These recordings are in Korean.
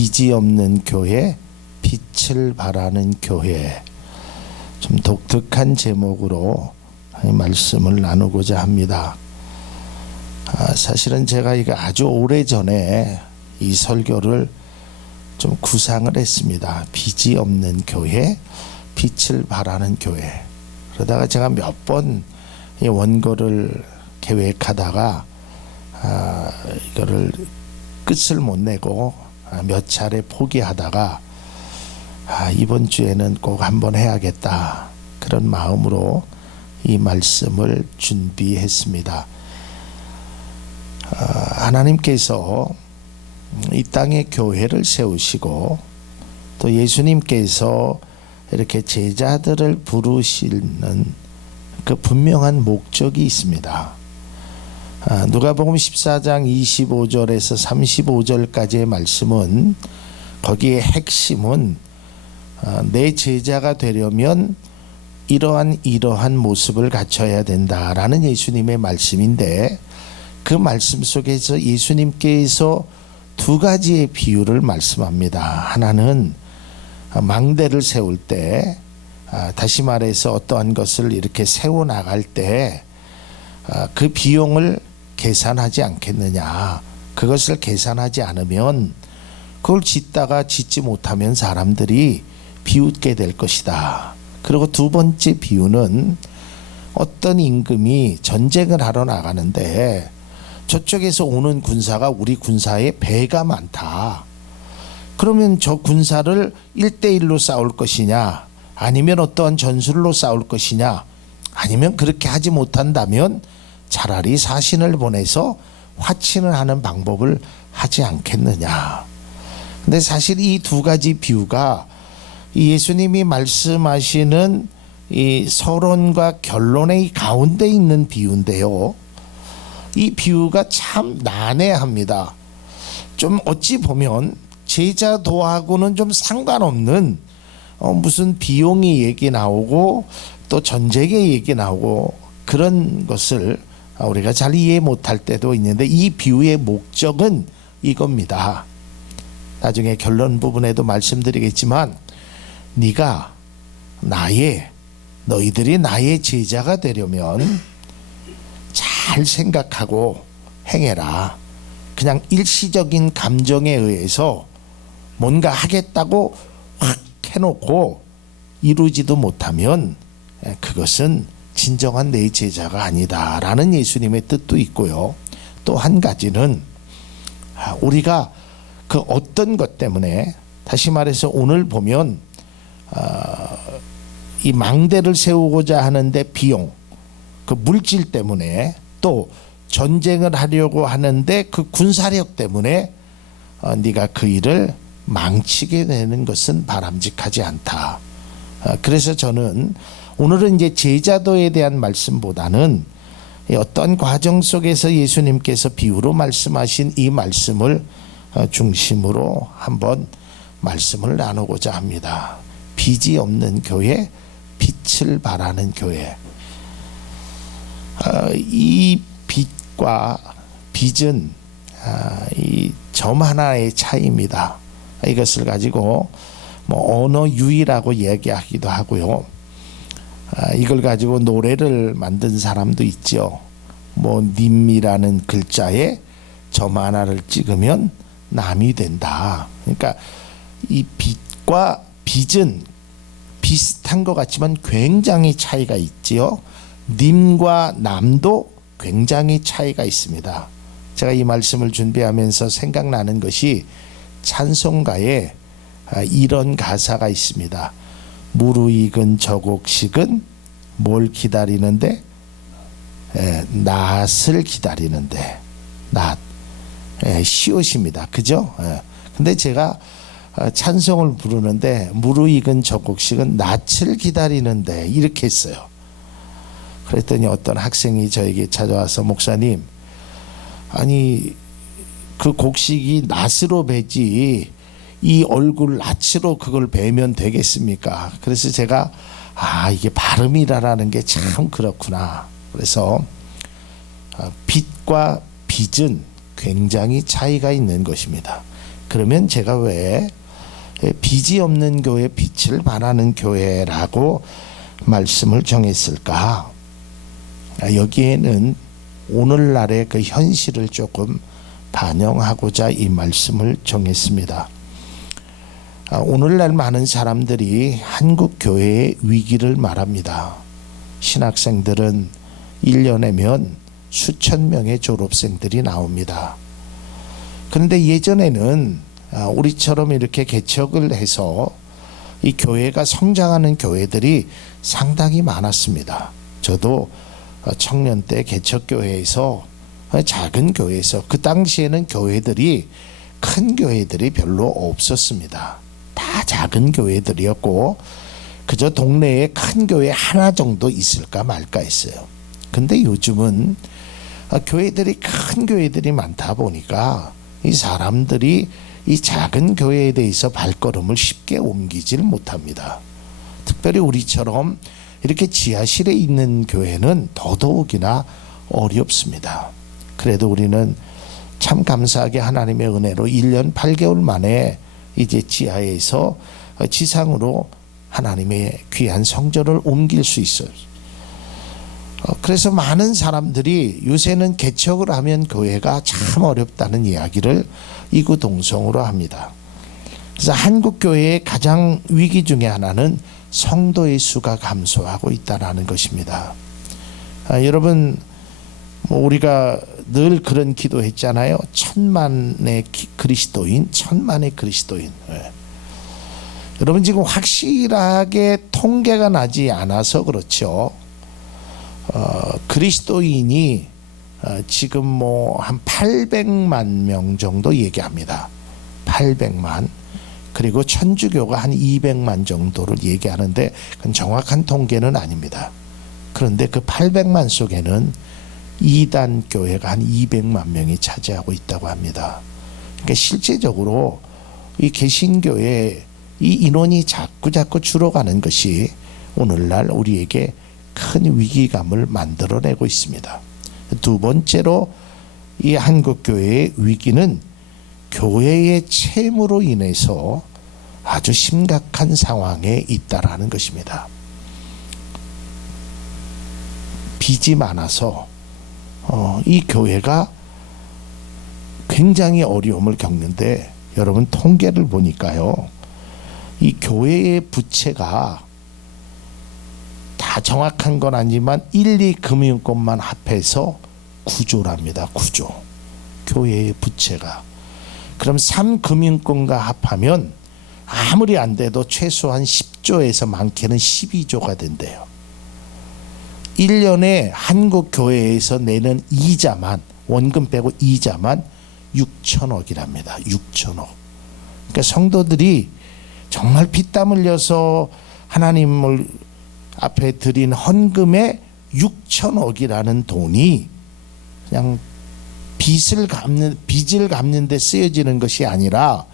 빚이 없는 교회, 빛을 발하는 교회. 좀 독특한 제목으로 말씀을 나누고자 합니다. 사실은 제가 이거 아주 오래전에 이 설교를 좀 구상을 했습니다. 빚이 없는 교회, 빛을 발하는 교회. 그러다가 제가 몇 번 원고를 계획하다가 이거를 끝을 못 내고 몇 차례 포기하다가 이번 주에는 꼭 한번 해야겠다, 그런 마음으로 이 말씀을 준비했습니다. 하나님께서 이 땅에 교회를 세우시고 또 예수님께서 이렇게 제자들을 부르시는 그 분명한 목적이 있습니다. 누가복음 14장 25절에서 35절까지의 말씀은, 거기에 핵심은 내 제자가 되려면 이러한 모습을 갖춰야 된다라는 예수님의 말씀인데, 그 말씀 속에서 예수님께서 두 가지의 비유를 말씀합니다. 하나는 망대를 세울 때, 다시 말해서 어떠한 것을 이렇게 세워나갈 때 그 비용을 계산하지 않겠느냐. 그것을 계산하지 않으면 그걸 짓다가 짓지 못하면 사람들이 비웃게 될 것이다. 그리고 두 번째 비유는, 어떤 임금이 전쟁을 하러 나가는데 저쪽에서 오는 군사가 우리 군사에 배가 많다. 그러면 저 군사를 1대1로 싸울 것이냐, 아니면 어떠한 전술로 싸울 것이냐, 아니면 그렇게 하지 못한다면 차라리 사신을 보내서 화친을 하는 방법을 하지 않겠느냐. 근데 사실 이 두 가지 비유가 예수님이 말씀하시는 이 서론과 결론의 가운데 있는 비유인데요, 이 비유가 참 난해합니다. 좀 어찌 보면 제자도하고는 좀 상관없는 무슨 비용의 얘기 나오고 또 전쟁의 얘기 나오고 그런 것을 우리가 잘 이해 못할 때도 있는데, 이 비유의 목적은 이겁니다. 나중에 결론 부분에도 말씀드리겠지만, 너희들이 나의 제자가 되려면 잘 생각하고 행해라. 그냥 일시적인 감정에 의해서 뭔가 하겠다고 확 해놓고 이루지도 못하면 그것은 진정한 내 제자가 아니다라는 예수님의 뜻도 있고요. 또 한 가지는, 우리가 그 어떤 것 때문에, 다시 말해서 오늘 보면 이 망대를 세우고자 하는데 비용, 그 물질 때문에, 또 전쟁을 하려고 하는데 그 군사력 때문에 네가 그 일을 망치게 되는 것은 바람직하지 않다. 그래서 저는 오늘은 이제 제자도에 대한 말씀보다는 어떤 과정 속에서 예수님께서 비유로 말씀하신 이 말씀을 중심으로 한번 말씀을 나누고자 합니다. 빚이 없는 교회, 빛을 발하는 교회. 이 빚과 빚은 이 점 하나의 차이입니다. 이것을 가지고 언어 유희라고 얘기하기도 하고요. 이걸 가지고 노래를 만든 사람도 있죠. 님이라는 글자에 점 하나를 찍으면 남이 된다. 그러니까 이 빚과 빚은 비슷한 것 같지만 굉장히 차이가 있지요. 님과 남도 굉장히 차이가 있습니다. 제가 이 말씀을 준비하면서 생각나는 것이 찬송가에 이런 가사가 있습니다. 무르익은 저곡식은 뭘 기다리는데? 낫을 기다리는데. 낫. 시옷입니다. 그죠? 근데 제가 찬송을 부르는데 무르익은 저곡식은 낫을 기다리는데 이렇게 했어요. 그랬더니 어떤 학생이 저에게 찾아와서, 목사님, 아니 그 곡식이 낫으로 베지 이 얼굴 낯으로 그걸 베면 되겠습니까? 그래서 제가 이게 발음이라는 게 참 그렇구나. 그래서 빚과 빚은 굉장히 차이가 있는 것입니다. 그러면 제가 왜 빚이 없는 교회, 빛을 발하는 교회라고 말씀을 정했을까? 여기에는 오늘날의 그 현실을 조금 반영하고자 이 말씀을 정했습니다. 오늘날 많은 사람들이 한국 교회의 위기를 말합니다. 신학생들은 1년에면 수천 명의 졸업생들이 나옵니다. 그런데 예전에는 우리처럼 이렇게 개척을 해서 이 교회가 성장하는 교회들이 상당히 많았습니다. 저도 청년 때 개척교회에서 작은 교회에서 그 당시에는 교회들이 큰 교회들이 별로 없었습니다. 다 작은 교회들이었고 그저 동네에 큰 교회 하나 정도 있을까 말까 했어요. 근데 요즘은 교회들이 큰 교회들이 많다 보니까 이 사람들이 이 작은 교회에 대해서 발걸음을 쉽게 옮기질 못합니다. 특별히 우리처럼 이렇게 지하실에 있는 교회는 더더욱이나 어렵습니다. 그래도 우리는 참 감사하게 하나님의 은혜로 1년 8개월 만에 이제 지하에서 지상으로 하나님의 귀한 성전을 옮길 수 있어요. 그래서 많은 사람들이 요새는 개척을 하면 교회가 참 어렵다는 이야기를 이구동성으로 합니다. 그래서 한국 교회의 가장 위기 중에 하나는 성도의 수가 감소하고 있다는 것입니다. 여러분 우리가 늘 그런 기도했잖아요. 천만의 그리스도인. 여러분 지금 확실하게 통계가 나지 않아서 그렇죠. 그리스도인이 지금 뭐 한 800만 명 정도 얘기합니다. 800만. 그리고 천주교가 한 200만 정도를 얘기하는데 그건 정확한 통계는 아닙니다. 그런데 그 800만 속에는 이단 교회가 한 200만 명이 차지하고 있다고 합니다. 그러니까 실제적으로 이 개신교회 이 인원이 자꾸 줄어가는 것이 오늘날 우리에게 큰 위기감을 만들어내고 있습니다. 두 번째로 이 한국교회의 위기는 교회의 채무로 인해서 아주 심각한 상황에 있다라는 것입니다. 빚이 많아서 이 교회가 굉장히 어려움을 겪는데 여러분 통계를 보니까요. 이 교회의 부채가 다 정확한 건 아니지만 1, 2금융권만 합해서 9조랍니다. 9조. 교회의 부채가. 그럼 3금융권과 합하면 아무리 안 돼도 최소한 10조에서 많게는 12조가 된대요. 1년에 한국 교회에서 내는 이자만 원금 빼고 이자만 6천억이랍니다. 6천억. 그러니까 성도들이 정말 피땀 흘려서 하나님을 앞에 드린 헌금의 6천억이라는 돈이 그냥 빚을 갚는 데 쓰여지는 것이 아니라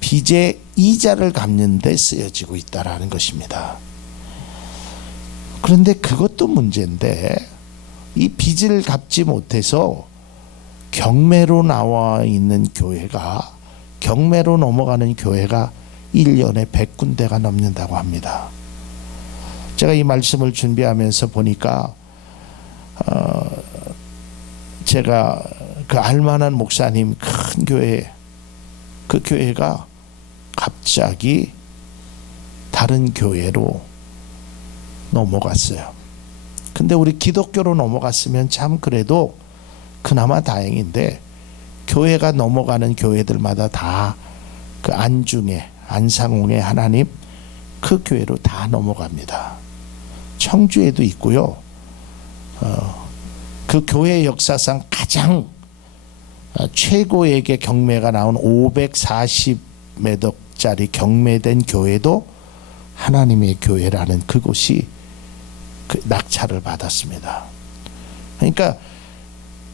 빚의 이자를 갚는 데 쓰여지고 있다라는 것입니다. 그런데 그것도 문제인데 이 빚을 갚지 못해서 경매로 나와 있는 교회가 경매로 넘어가는 교회가 1년에 100군데가 넘는다고 합니다. 제가 이 말씀을 준비하면서 보니까 제가 그 알만한 목사님 큰 교회 그 교회가 갑자기 다른 교회로 넘어갔어요. 근데 우리 기독교로 넘어갔으면 참 그래도 그나마 다행인데 교회가 넘어가는 교회들마다 다 그 안중에 안상홍의 하나님 그 교회로 다 넘어갑니다. 청주에도 있고요. 그 교회 역사상 가장 최고에게 경매가 나온 540매덕짜리 경매된 교회도 하나님의 교회라는 그곳이 그 낙찰을 받았습니다. 그러니까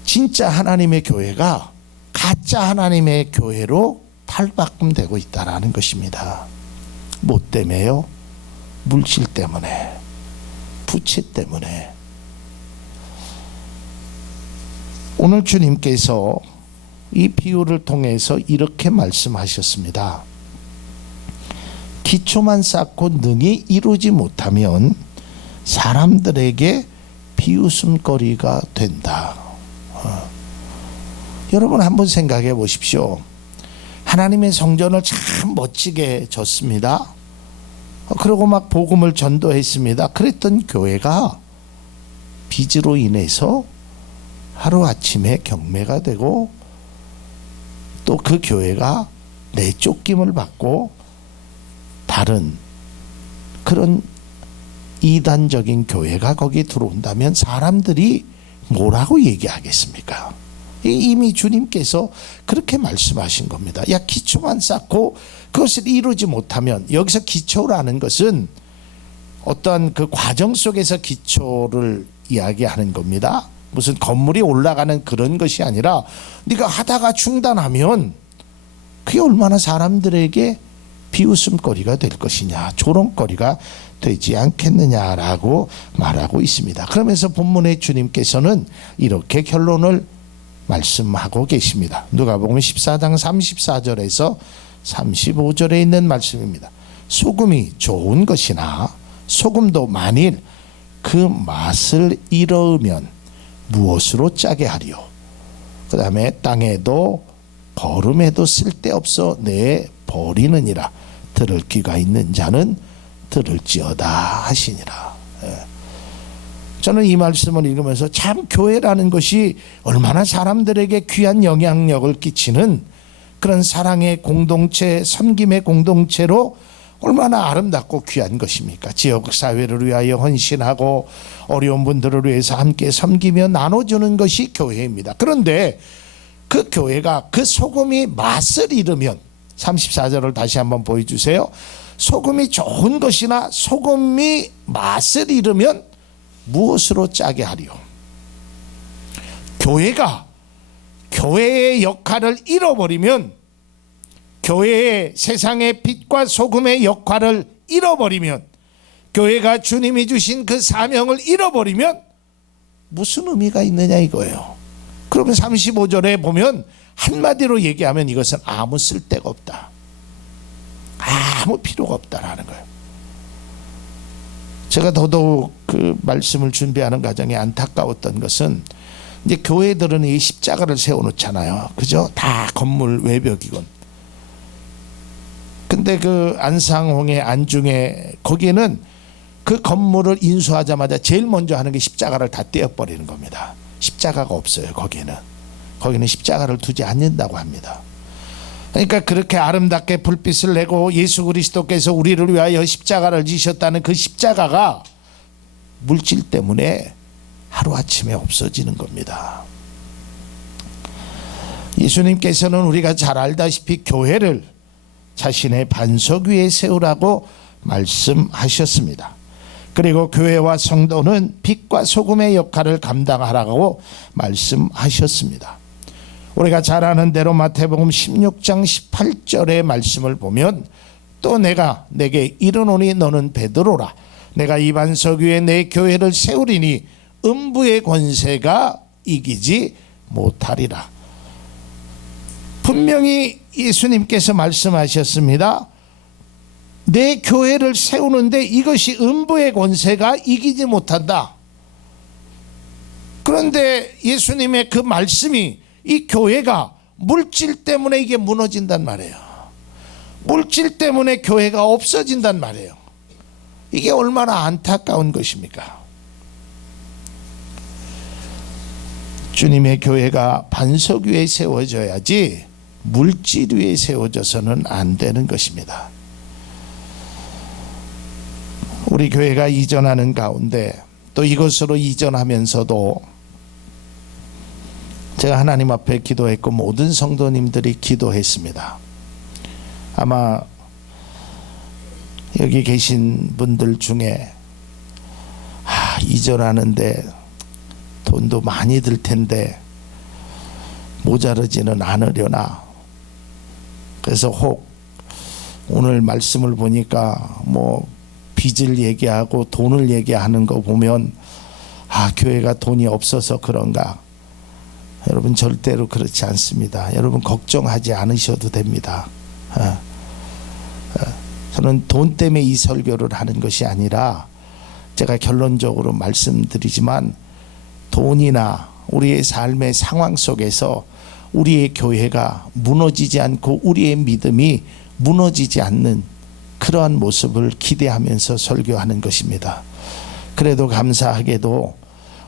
진짜 하나님의 교회가 가짜 하나님의 교회로 탈바꿈되고 있다는 것입니다. 뭐 때문에요? 물질 때문에, 부채 때문에. 오늘 주님께서 이 비유를 통해서 이렇게 말씀하셨습니다. 기초만 쌓고 능히 이루지 못하면 사람들에게 비웃음거리가 된다. 여러분 한번 생각해 보십시오. 하나님의 성전을 참 멋지게 졌습니다. 그리고 막 복음을 전도했습니다. 그랬던 교회가 빚으로 인해서 하루아침에 경매가 되고 또 그 교회가 내쫓김을 받고 다른 그런 이단적인 교회가 거기 들어온다면 사람들이 뭐라고 얘기하겠습니까? 이미 주님께서 그렇게 말씀하신 겁니다. 야, 기초만 쌓고 그것을 이루지 못하면, 여기서 기초라는 것은 어떤 그 과정 속에서 기초를 이야기하는 겁니다. 무슨 건물이 올라가는 그런 것이 아니라 네가 하다가 중단하면 그게 얼마나 사람들에게 비웃음거리가 될 것이냐, 조롱거리가 되지 않겠느냐라고 말하고 있습니다. 그러면서 본문의 주님께서는 이렇게 결론을 말씀하고 계십니다. 누가복음 14장 34절에서 35절에 있는 말씀입니다. 소금이 좋은 것이나 소금도 만일 그 맛을 잃으면 무엇으로 짜게 하리요? 그 다음에 땅에도 거름에도 쓸데없어 내 버리느니라. 들을 귀가 있는 자는 들을지어다 하시니라. 저는 이 말씀을 읽으면서 참 교회라는 것이 얼마나 사람들에게 귀한 영향력을 끼치는 그런 사랑의 공동체, 섬김의 공동체로 얼마나 아름답고 귀한 것입니까? 지역사회를 위하여 헌신하고 어려운 분들을 위해서 함께 섬기며 나눠주는 것이 교회입니다. 그런데 그 교회가 그 소금이 맛을 잃으면, 34절을 다시 한번 보여주세요. 소금이 좋은 것이나 소금이 맛을 잃으면 무엇으로 짜게 하리요? 교회가 교회의 역할을 잃어버리면, 교회의 세상의 빛과 소금의 역할을 잃어버리면, 교회가 주님이 주신 그 사명을 잃어버리면 무슨 의미가 있느냐 이거예요. 그러면 35절에 보면 한마디로 얘기하면 이것은 아무 쓸데가 없다, 아무 필요가 없다라는 거예요. 제가 더더욱 그 말씀을 준비하는 과정에 안타까웠던 것은, 이제 교회들은 이 십자가를 세워놓잖아요. 그죠? 다 건물 외벽이건. 근데 그 안상홍의 안중에 거기는 그 건물을 인수하자마자 제일 먼저 하는 게 십자가를 다 떼어버리는 겁니다. 십자가가 없어요. 거기는 십자가를 두지 않는다고 합니다. 그러니까 그렇게 아름답게 불빛을 내고 예수 그리스도께서 우리를 위하여 십자가를 지셨다는 그 십자가가 물질 때문에 하루아침에 없어지는 겁니다. 예수님께서는 우리가 잘 알다시피 교회를 자신의 반석 위에 세우라고 말씀하셨습니다. 그리고 교회와 성도는 빛과 소금의 역할을 감당하라고 말씀하셨습니다. 우리가 잘 아는 대로 마태복음 16장 18절의 말씀을 보면, 또 내가 내게 이르노니 너는 베드로라. 내가 이 반석 위에 내 교회를 세우리니 음부의 권세가 이기지 못하리라. 분명히 예수님께서 말씀하셨습니다. 내 교회를 세우는데 이것이 음부의 권세가 이기지 못한다. 그런데 예수님의 그 말씀이 이 교회가 물질 때문에 이게 무너진단 말이에요. 물질 때문에 교회가 없어진단 말이에요. 이게 얼마나 안타까운 것입니까? 주님의 교회가 반석 위에 세워져야지 물질 위에 세워져서는 안 되는 것입니다. 우리 교회가 이전하는 가운데 또 이것으로 이전하면서도 제가 하나님 앞에 기도했고 모든 성도님들이 기도했습니다. 아마 여기 계신 분들 중에 이전하는데 돈도 많이 들 텐데 모자르지는 않으려나. 그래서 혹 오늘 말씀을 보니까 뭐 빚을 얘기하고 돈을 얘기하는 거 보면 교회가 돈이 없어서 그런가. 여러분 절대로 그렇지 않습니다. 여러분 걱정하지 않으셔도 됩니다. 저는 돈 때문에 이 설교를 하는 것이 아니라 제가 결론적으로 말씀드리지만 돈이나 우리의 삶의 상황 속에서 우리의 교회가 무너지지 않고 우리의 믿음이 무너지지 않는 그러한 모습을 기대하면서 설교하는 것입니다. 그래도 감사하게도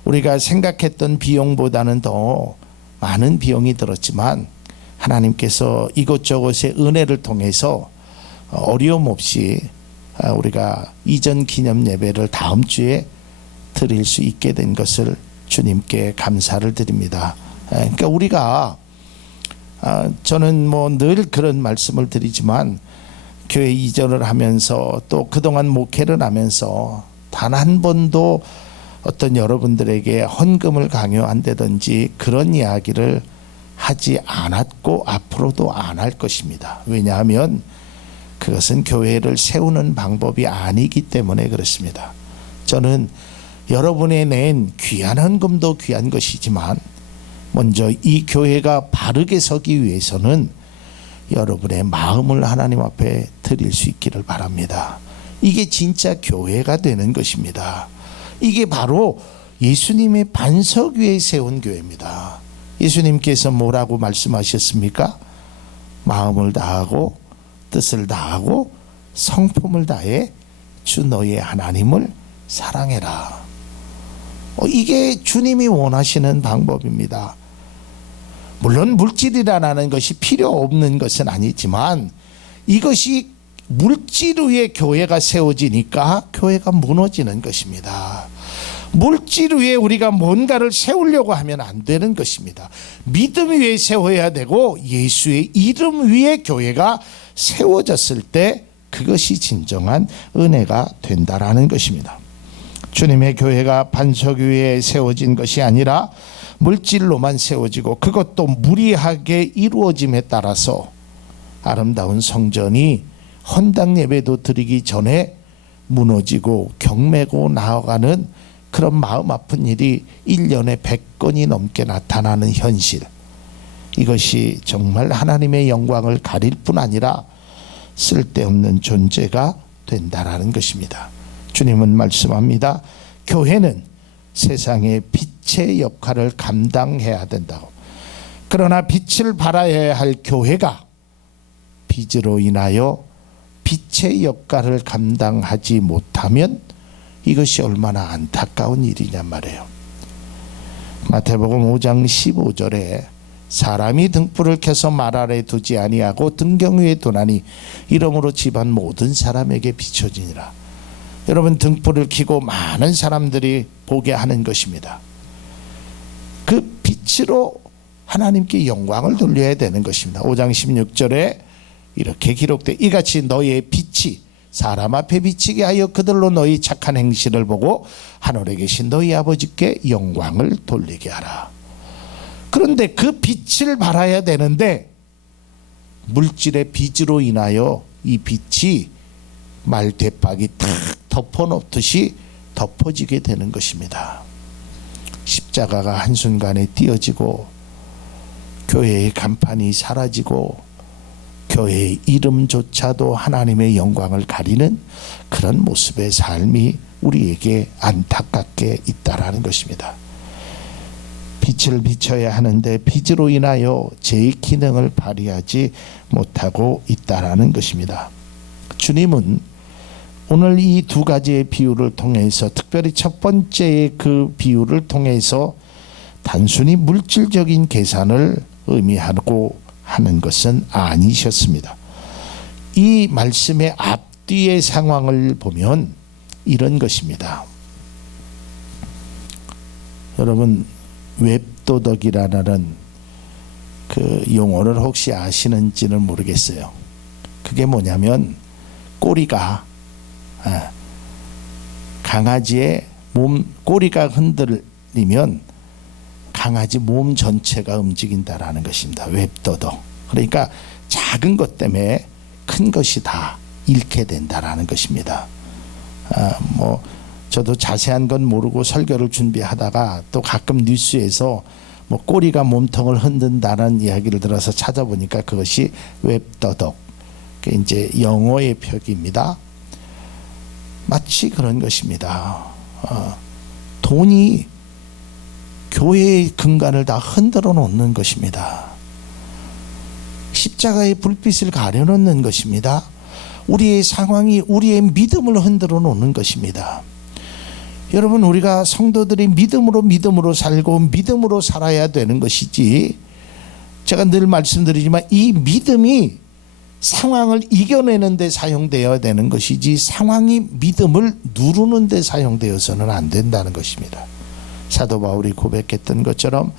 우리가 생각했던 비용보다는 더 많은 비용이 들었지만 하나님께서 이곳저곳의 은혜를 통해서 어려움 없이 우리가 이전 기념 예배를 다음 주에 드릴 수 있게 된 것을 주님께 감사를 드립니다. 그러니까 우리가 저는 뭐 늘 그런 말씀을 드리지만 교회 이전을 하면서 또 그동안 목회를 하면서 단 한 번도 어떤 여러분들에게 헌금을 강요한다든지 그런 이야기를 하지 않았고 앞으로도 안 할 것입니다. 왜냐하면 그것은 교회를 세우는 방법이 아니기 때문에 그렇습니다. 저는 여러분의 낸 귀한 헌금도 귀한 것이지만 먼저 이 교회가 바르게 서기 위해서는 여러분의 마음을 하나님 앞에 드릴 수 있기를 바랍니다. 이게 진짜 교회가 되는 것입니다. 이게 바로 예수님의 반석 위에 세운 교회입니다. 예수님께서 뭐라고 말씀하셨습니까? 마음을 다하고 뜻을 다하고 성품을 다해 주 너의 하나님을 사랑해라. 이게 주님이 원하시는 방법입니다. 물론 물질이라는 것이 필요 없는 것은 아니지만 이것이 물질 위에 교회가 세워지니까 교회가 무너지는 것입니다. 물질 위에 우리가 뭔가를 세우려고 하면 안 되는 것입니다. 믿음 위에 세워야 되고 예수의 이름 위에 교회가 세워졌을 때 그것이 진정한 은혜가 된다라는 것입니다. 주님의 교회가 반석 위에 세워진 것이 아니라 물질로만 세워지고 그것도 무리하게 이루어짐에 따라서 아름다운 성전이 헌당 예배도 드리기 전에 무너지고 경매고 나아가는 그런 마음 아픈 일이 1년에 100건이 넘게 나타나는 현실, 이것이 정말 하나님의 영광을 가릴 뿐 아니라 쓸데없는 존재가 된다라는 것입니다. 주님은 말씀합니다. 교회는 세상의 빛의 역할을 감당해야 된다고. 그러나 빛을 발하여야 할 교회가 빛으로 인하여 빛의 역할을 감당하지 못하면 이것이 얼마나 안타까운 일이냐 말이에요. 마태복음 5장 15절에 사람이 등불을 켜서 말 아래 두지 아니하고 등경 위에 두나니 이러므로 집안 모든 사람에게 비춰지니라. 여러분, 등불을 켜고 많은 사람들이 보게 하는 것입니다. 그 빛으로 하나님께 영광을 돌려야 되는 것입니다. 5장 16절에 이렇게 기록돼 이같이 너희의 빛이 사람 앞에 비치게 하여 그들로 너희 착한 행실을 보고 하늘에 계신 너희 아버지께 영광을 돌리게 하라. 그런데 그 빛을 발하여야 되는데 물질의 빚으로 인하여 이 빛이 말대박이 탁 덮어놓듯이 덮어지게 되는 것입니다. 십자가가 한순간에 띄어지고 교회의 간판이 사라지고 교회의 이름조차도 하나님의 영광을 가리는 그런 모습의 삶이 우리에게 안타깝게 있다라는 것입니다. 빛을 비춰야 하는데 빛으로 인하여 제 기능을 발휘하지 못하고 있다라는 것입니다. 주님은 오늘 이 두 가지의 비유를 통해서, 특별히 첫 번째의 그 비유를 통해서 단순히 물질적인 계산을 의미하고 하는 것은 아니셨습니다. 이 말씀의 앞뒤의 상황을 보면 이런 것입니다. 여러분, 웹도덕이라는 그 용어를 혹시 아시는지는 모르겠어요. 그게 뭐냐면 꼬리가 강아지의 꼬리가 흔들리면 강아지 몸 전체가 움직인다라는 것입니다. 웹도덕. 그러니까 작은 것 때문에 큰 것이 다 잃게 된다라는 것입니다. 저도 자세한 건 모르고 설교를 준비하다가 또 가끔 뉴스에서 뭐 꼬리가 몸통을 흔든다는 이야기를 들어서 찾아보니까 그것이 웹더덕, 그 이제 영어의 표기입니다. 마치 그런 것입니다. 돈이 교회의 근간을 다 흔들어 놓는 것입니다. 십자가의 불빛을 가려놓는 것입니다. 우리의 상황이 우리의 믿음을 흔들어 놓는 것입니다. 여러분, 우리가 성도들이 믿음으로 살고 믿음으로 살아야 되는 것이지, 제가 늘 말씀드리지만 이 믿음이 상황을 이겨내는 데 사용되어야 되는 것이지 상황이 믿음을 누르는 데 사용되어서는 안 된다는 것입니다. 사도 바울이 고백했던 것처럼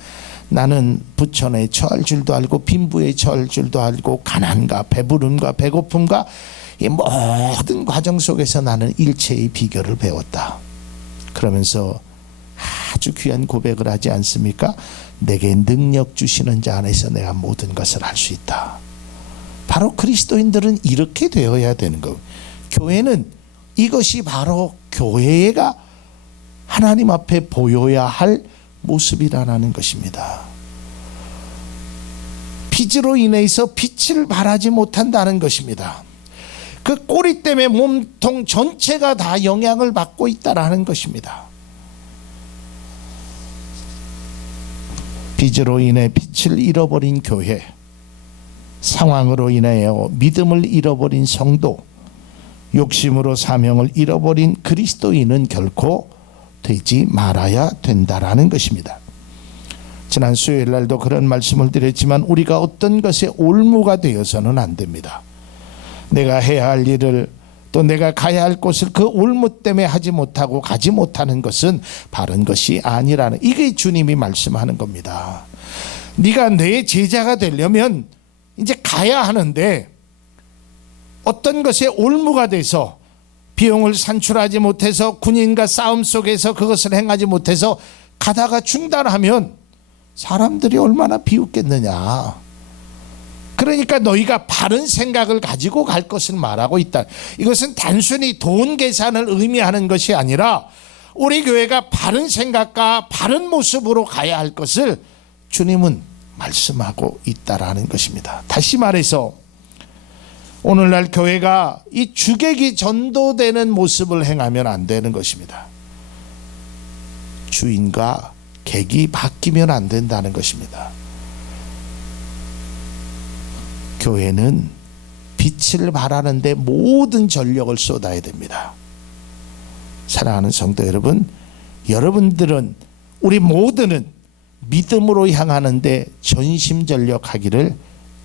나는 부천에 처할 줄도 알고 빈부에 처할 줄도 알고 가난과 배부름과 배고픔과 이 모든 과정 속에서 나는 일체의 비결을 배웠다. 그러면서 아주 귀한 고백을 하지 않습니까? 내게 능력 주시는 자 안에서 내가 모든 것을 할 수 있다. 바로 그리스도인들은 이렇게 되어야 되는 거예요. 교회는 이것이 바로 교회가 하나님 앞에 보여야 할 모습이라는 것입니다. 빚으로 인해서 빛을 발하지 못한다는 것입니다. 그 꼬리 때문에 몸통 전체가 다 영향을 받고 있다는 것입니다. 빚으로 인해 빛을 잃어버린 교회, 상황으로 인하여 믿음을 잃어버린 성도, 욕심으로 사명을 잃어버린 그리스도인은 결코 되지 말아야 된다라는 것입니다. 지난 수요일 날도 그런 말씀을 드렸지만 우리가 어떤 것에 올무가 되어서는 안 됩니다. 내가 해야 할 일을, 또 내가 가야 할 곳을 그 올무 때문에 하지 못하고 가지 못하는 것은 바른 것이 아니라는, 이게 주님이 말씀하는 겁니다. 네가 내 제자가 되려면 이제 가야 하는데 어떤 것에 올무가 돼서 비용을 산출하지 못해서 군인과 싸움 속에서 그것을 행하지 못해서 가다가 중단하면 사람들이 얼마나 비웃겠느냐. 그러니까 너희가 바른 생각을 가지고 갈 것을 말하고 있다. 이것은 단순히 돈 계산을 의미하는 것이 아니라 우리 교회가 바른 생각과 바른 모습으로 가야 할 것을 주님은 말씀하고 있다라는 것입니다. 다시 말해서 오늘날 교회가 이 주객이 전도되는 모습을 행하면 안 되는 것입니다. 주인과 객이 바뀌면 안 된다는 것입니다. 교회는 빛을 발하는데 모든 전력을 쏟아야 됩니다. 사랑하는 성도 여러분, 여러분들은, 우리 모두는 믿음으로 향하는데 전심전력하기를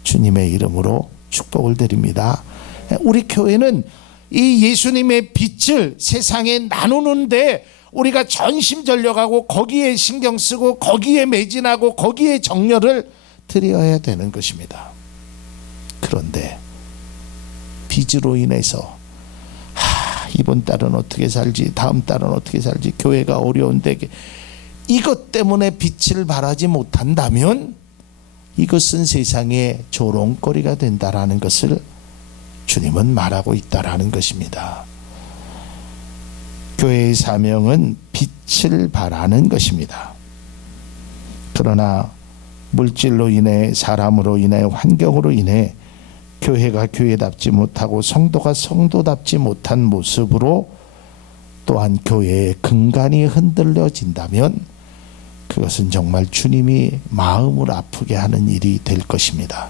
주님의 이름으로 축복을 드립니다. 우리 교회는 이 예수님의 빛을 세상에 나누는데 우리가 전심전력하고 거기에 신경 쓰고 거기에 매진하고 거기에 정열을 드려야 되는 것입니다. 그런데 빚으로 인해서 이번 달은 어떻게 살지, 다음 달은 어떻게 살지, 교회가 어려운데, 이것 때문에 빛을 발하지 못한다면 이것은 세상의 조롱거리가 된다라는 것을 주님은 말하고 있다라는 것입니다. 교회의 사명은 빛을 발하는 것입니다. 그러나 물질로 인해, 사람으로 인해, 환경으로 인해 교회가 교회답지 못하고 성도가 성도답지 못한 모습으로 또한 교회의 근간이 흔들려진다면 그것은 정말 주님이 마음을 아프게 하는 일이 될 것입니다.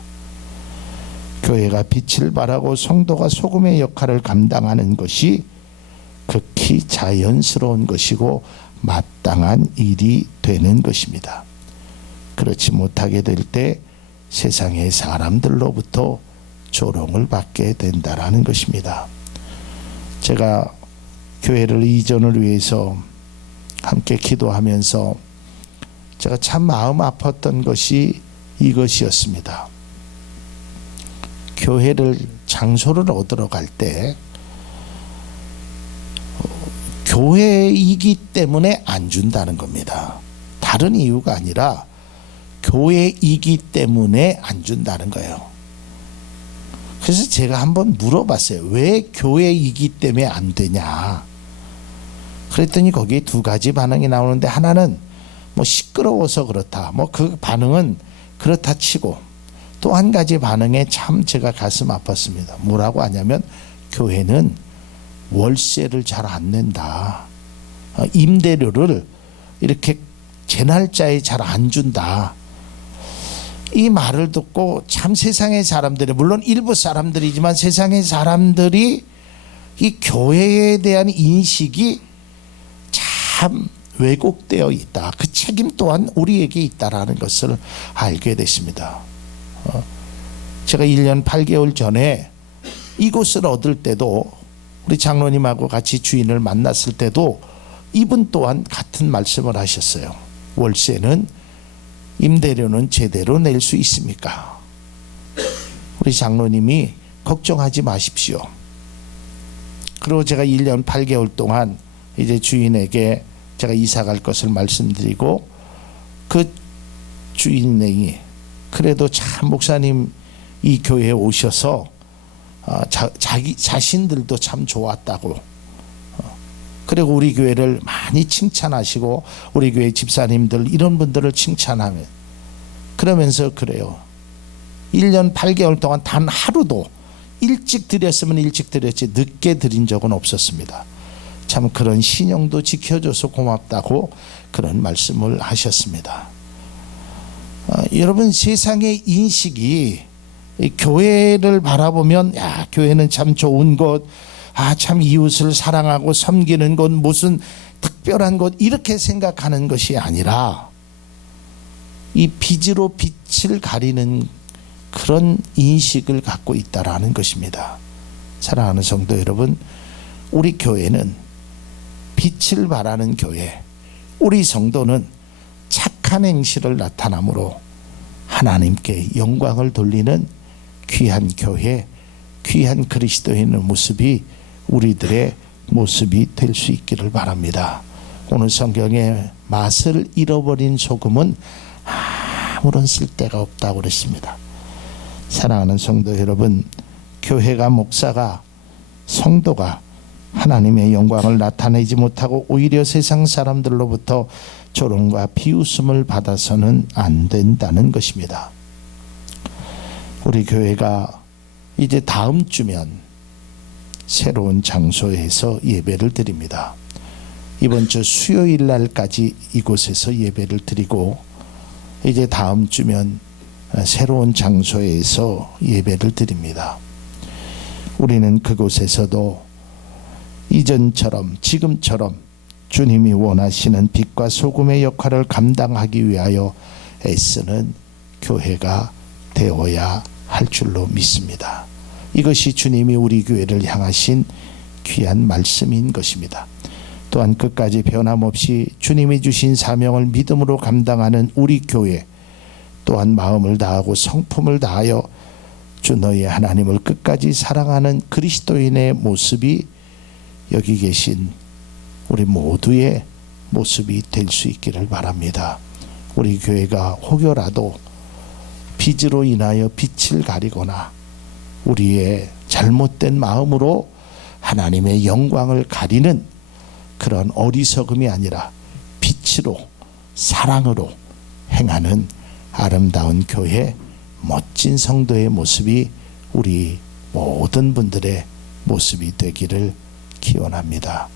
교회가 빛을 발하고 성도가 소금의 역할을 감당하는 것이 극히 자연스러운 것이고 마땅한 일이 되는 것입니다. 그렇지 못하게 될 때 세상의 사람들로부터 조롱을 받게 된다라는 것입니다. 제가 교회를 이전을 위해서 함께 기도하면서 제가 참 마음 아팠던 것이 이것이었습니다. 교회를, 장소를 얻으러 갈 때 교회이기 때문에 안 준다는 겁니다. 다른 이유가 아니라 교회이기 때문에 안 준다는 거예요. 그래서 제가 한번 물어봤어요. 왜 교회이기 때문에 안 되냐. 그랬더니 거기에 두 가지 반응이 나오는데, 하나는 뭐 시끄러워서 그렇다. 뭐 그 반응은 그렇다 치고 또 한 가지 반응에 참 제가 가슴 아팠습니다. 뭐라고 하냐면 교회는 월세를 잘 안 낸다. 임대료를 이렇게 제 날짜에 잘 안 준다. 이 말을 듣고 참 세상의 사람들이, 물론 일부 사람들이지만 세상의 사람들이 이 교회에 대한 인식이 참 왜곡되어 있다. 그 책임 또한 우리에게 있다라는 것을 알게 됐습니다. 제가 1년 8개월 전에 이곳을 얻을 때도 우리 장로님하고 같이 주인을 만났을 때도 이분 또한 같은 말씀을 하셨어요. 월세는, 임대료는 제대로 낼 수 있습니까? 우리 장로님이 걱정하지 마십시오. 그리고 제가 1년 8개월 동안 이제 주인에게 제가 이사 갈 것을 말씀드리고 그 주인이 그래도 참 목사님 이 교회에 오셔서 자기 자신들도 참 좋았다고, 그리고 우리 교회를 많이 칭찬하시고 우리 교회 집사님들 이런 분들을 칭찬하며 그러면서 그래요. 1년 8개월 동안 단 하루도 일찍 드렸으면 일찍 드렸지 늦게 드린 적은 없었습니다. 참 그런 신용도 지켜줘서 고맙다고 그런 말씀을 하셨습니다. 여러분, 세상의 인식이 교회를 바라보면 야, 교회는 참 좋은 곳, 참 이웃을 사랑하고 섬기는 곳, 무슨 특별한 곳, 이렇게 생각하는 것이 아니라 이 빚으로 빛을 가리는 그런 인식을 갖고 있다라는 것입니다. 사랑하는 성도 여러분, 우리 교회는 빛을 발하는 교회, 우리 성도는 착한 행실을 나타남으로 하나님께 영광을 돌리는 귀한 교회, 귀한 그리스도인의 모습이 우리들의 모습이 될 수 있기를 바랍니다. 오늘 성경에 맛을 잃어버린 소금은 아무런 쓸데가 없다고 그랬습니다. 사랑하는 성도 여러분, 교회가, 목사가, 성도가 하나님의 영광을 나타내지 못하고 오히려 세상 사람들로부터 조롱과 비웃음을 받아서는 안 된다는 것입니다. 우리 교회가 이제 다음 주면 새로운 장소에서 예배를 드립니다. 이번 주 수요일 날까지 이곳에서 예배를 드리고 이제 다음 주면 새로운 장소에서 예배를 드립니다. 우리는 그곳에서도 이전처럼 지금처럼 주님이 원하시는 빛과 소금의 역할을 감당하기 위하여 애쓰는 교회가 되어야 할 줄로 믿습니다. 이것이 주님이 우리 교회를 향하신 귀한 말씀인 것입니다. 또한 끝까지 변함없이 주님이 주신 사명을 믿음으로 감당하는 우리 교회, 또한 마음을 다하고 성품을 다하여 주 너희 하나님을 끝까지 사랑하는 그리스도인의 모습이 여기 계신 우리 모두의 모습이 될 수 있기를 바랍니다. 우리 교회가 혹여라도 빚으로 인하여 빛을 가리거나 우리의 잘못된 마음으로 하나님의 영광을 가리는 그런 어리석음이 아니라 빛으로, 사랑으로 행하는 아름다운 교회, 멋진 성도의 모습이 우리 모든 분들의 모습이 되기를 기원합니다.